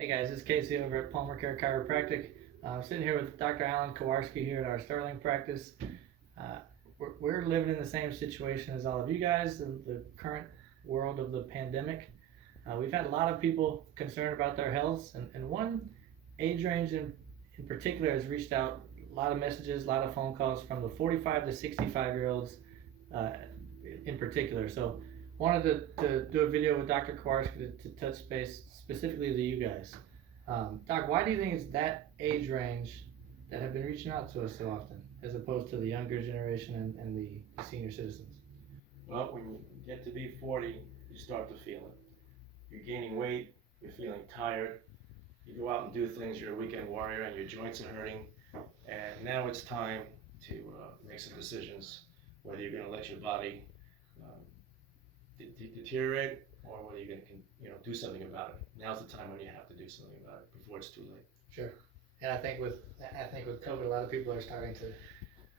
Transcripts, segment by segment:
Hey guys, it's Casey over at Palmer Care Chiropractic. I'm sitting here with Dr. Kowarski here at our Sterling practice. Uh, we're living in the same situation as all of you guys in the current world of the pandemic. We've had a lot of people concerned about their health, and one age range in particular has reached out a lot of messages, a lot of phone calls from the 45 to 65 year olds uh, in particular. So wanted to do a video with Dr. Kowarski to touch base specifically to you guys. Doc, why do you think it's that age range that have been reaching out to us so often, as opposed to the younger generation and the senior citizens? Well, when you get to be 40, you start to feel it. You're gaining weight, you're feeling tired, you go out and do things, you're a weekend warrior and your joints are hurting, and now it's time to make some decisions whether you're going to let your body deteriorate or whether you're going to do something about it. Now's the time when you have to do something about it before it's too late. Sure. And I think with COVID, a lot of people are starting to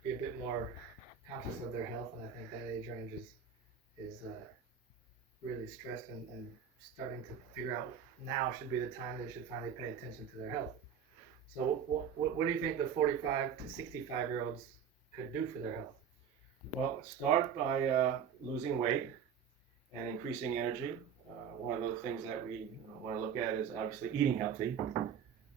be a bit more conscious of their health, and I think that age range is really stressed and starting to figure out now should be the time they should finally pay attention to their health. So what do you think the 45 to 65 year olds could do for their health? Well, start by losing weight and increasing energy. One of the things that we want to look at is obviously eating healthy.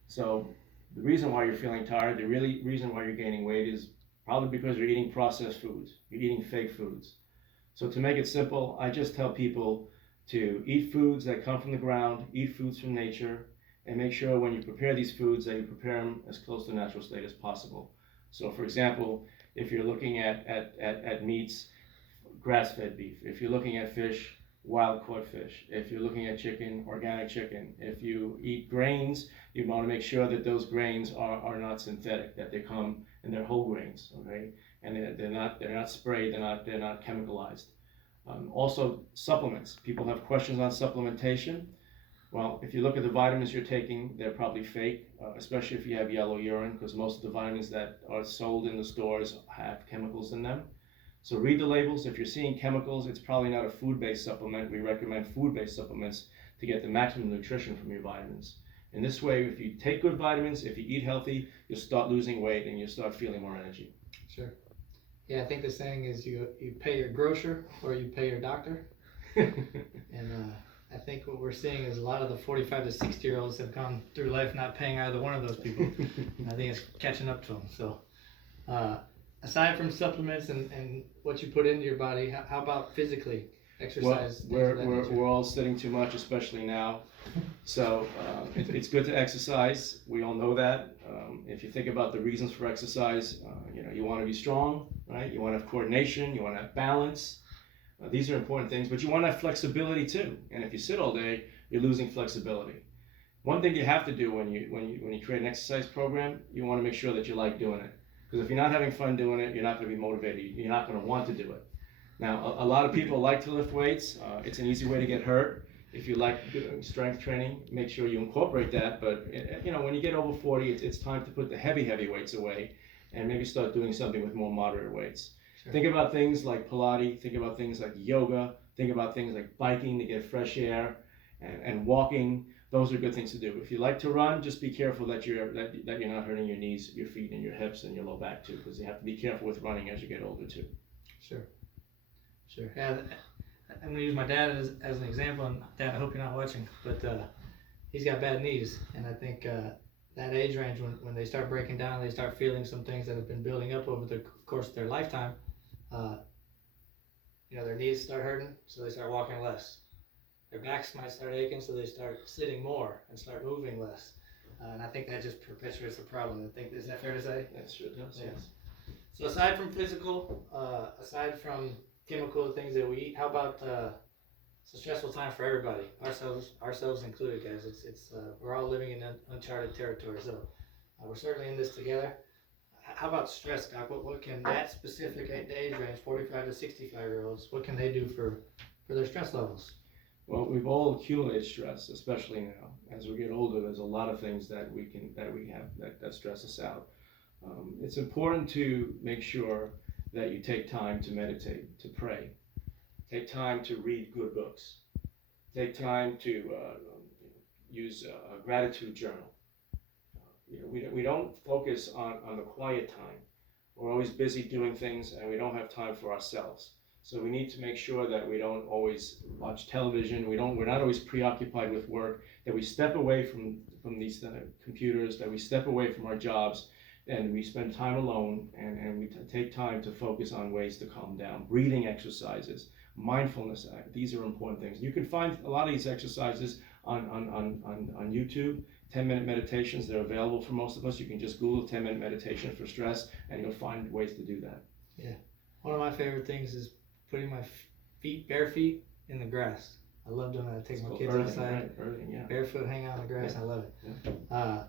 So the reason why you're feeling tired, the really reason why you're gaining weight is probably because you're eating processed foods, you're eating fake foods. So to make it simple, I just tell people to eat foods that come from the ground, eat foods from nature, and make sure when you prepare these foods that you prepare them as close to the natural state as possible. So for example, if you're looking at meats, grass-fed beef. If you're looking at fish, wild-caught fish. If you're looking at chicken, organic chicken. If you eat grains, you want to make sure that those grains are not synthetic, that they come and they're whole grains, okay? And they're not sprayed, they're not chemicalized. Also, supplements. People have questions on supplementation. Well, if you look at the vitamins you're taking, they're probably fake, especially if you have yellow urine, because most of the vitamins that are sold in the stores have chemicals in them. So read the labels. If you're seeing chemicals, it's probably not a food-based supplement. We recommend food-based supplements to get the maximum nutrition from your vitamins. In this way, if you take good vitamins, if you eat healthy, you'll start losing weight and you'll start feeling more energy. Sure. Yeah, I think the saying is you pay your grocer or you pay your doctor. And I think what we're seeing is a lot of the 45 to 60 year olds have gone through life not paying either one of those people. And I think it's catching up to them. So aside from supplements and what you put into your body, how about physically? Exercise? Well, we're all sitting too much, especially now. So it's good to exercise. We all know that. If you think about the reasons for exercise, you want to be strong, right? You want to have coordination. You want to have balance. These are important things, but you want to have flexibility too. And if you sit all day, you're losing flexibility. One thing you have to do when you create an exercise program, you want to make sure that you like doing it. Because if you're not having fun doing it, you're not going to be motivated. You're not going to want to do it. Now, a lot of people like to lift weights. It's an easy way to get hurt. If you like doing strength training, make sure you incorporate that. But when you get over 40, it's time to put the heavy weights away and maybe start doing something with more moderate weights. Sure. Think about things like Pilates. Think about things like yoga. Think about things like biking to get fresh air and walking. Those are good things to do. If you like to run, just be careful that you're not hurting your knees, your feet, and your hips, and your low back too, because you have to be careful with running as you get older too. Sure. Yeah, I'm gonna use my dad as an example. And Dad, I hope you're not watching, but he's got bad knees, and I think that age range when they start breaking down, they start feeling some things that have been building up over the course of their lifetime. Their knees start hurting, so they start walking less. Their backs might start aching, so they start sitting more and start moving less. And I think that just perpetuates the problem. Is that fair to say? That's true. Yes. So aside from physical, aside from chemical things that we eat, how about it's a stressful time for everybody, ourselves included, guys. It's we're all living in uncharted territory, so we're certainly in this together. How about stress, Doc? What can that specific age range, 45 to 65 year olds, what can they do for their stress levels? Well, we've all accumulated stress, especially now. As we get older, there's a lot of things that we have that stress us out. It's important to make sure that you take time to meditate, to pray. Take time to read good books. Take time to use a gratitude journal. We don't focus on the quiet time. We're always busy doing things, and we don't have time for ourselves. So we need to make sure that we don't always watch television. We're not always preoccupied with work. That we step away from these computers. That we step away from our jobs, and we spend time alone. And we take time to focus on ways to calm down. Breathing exercises, mindfulness. These are important things. You can find a lot of these exercises on YouTube. 10-minute meditations, they're available for most of us. You can just Google 10-minute meditation for stress, and you'll find ways to do that. Yeah. One of my favorite things is putting my bare feet in the grass. I love doing that. I take my kids outside, right? Earthing, yeah. Barefoot, hang out in the grass. Yeah. I love it. Yeah.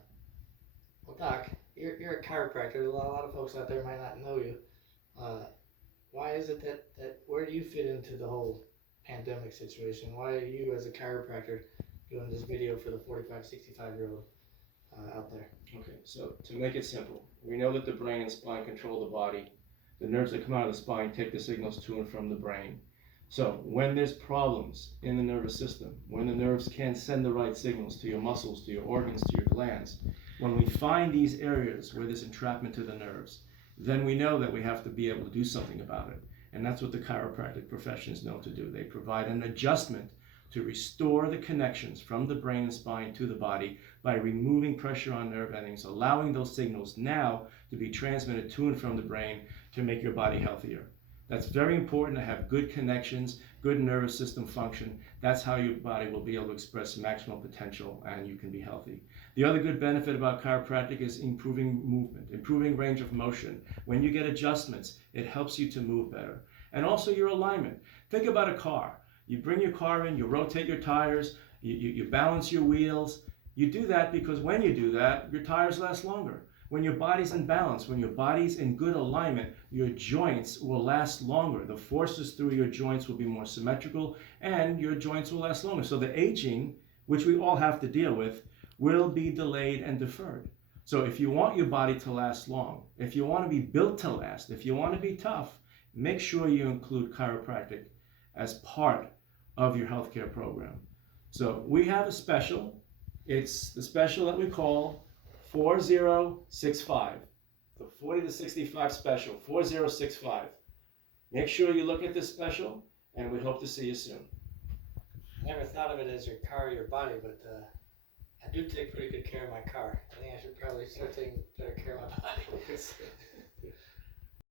Well, Doc, you're a chiropractor. A lot of folks out there might not know you. Why is it that where do you fit into the whole pandemic situation? Why are you, as a chiropractor, doing this video for the 45, 65-year-old out there? Okay, so to make it simple, we know that the brain and spine control the body. The nerves that come out of the spine take the signals to and from the brain. So when there's problems in the nervous system, when the nerves can't send the right signals to your muscles, to your organs, to your glands, when we find these areas where there's entrapment to the nerves, then we know that we have to be able to do something about it. And that's what the chiropractic professions know to do. They provide an adjustment to restore the connections from the brain and spine to the body by removing pressure on nerve endings, allowing those signals now to be transmitted to and from the brain to make your body healthier. That's very important to have good connections, good nervous system function. That's how your body will be able to express maximal potential and you can be healthy. The other good benefit about chiropractic is improving movement, improving range of motion. When you get adjustments, it helps you to move better. And also your alignment. Think about a car. You bring your car in, you rotate your tires, you balance your wheels. You do that because when you do that, your tires last longer. When your body's in balance, when your body's in good alignment, your joints will last longer. The forces through your joints will be more symmetrical and your joints will last longer. So the aging, which we all have to deal with, will be delayed and deferred. So if you want your body to last long, if you want to be built to last, if you want to be tough, make sure you include chiropractic as part of your healthcare program. So we have a special. It's the special that we call 4065. The 40 to 65 special, 4065. Make sure you look at this special, and we hope to see you soon. I never thought of it as your car or your body, but I do take pretty good care of my car. I think I should probably start taking better care of my body.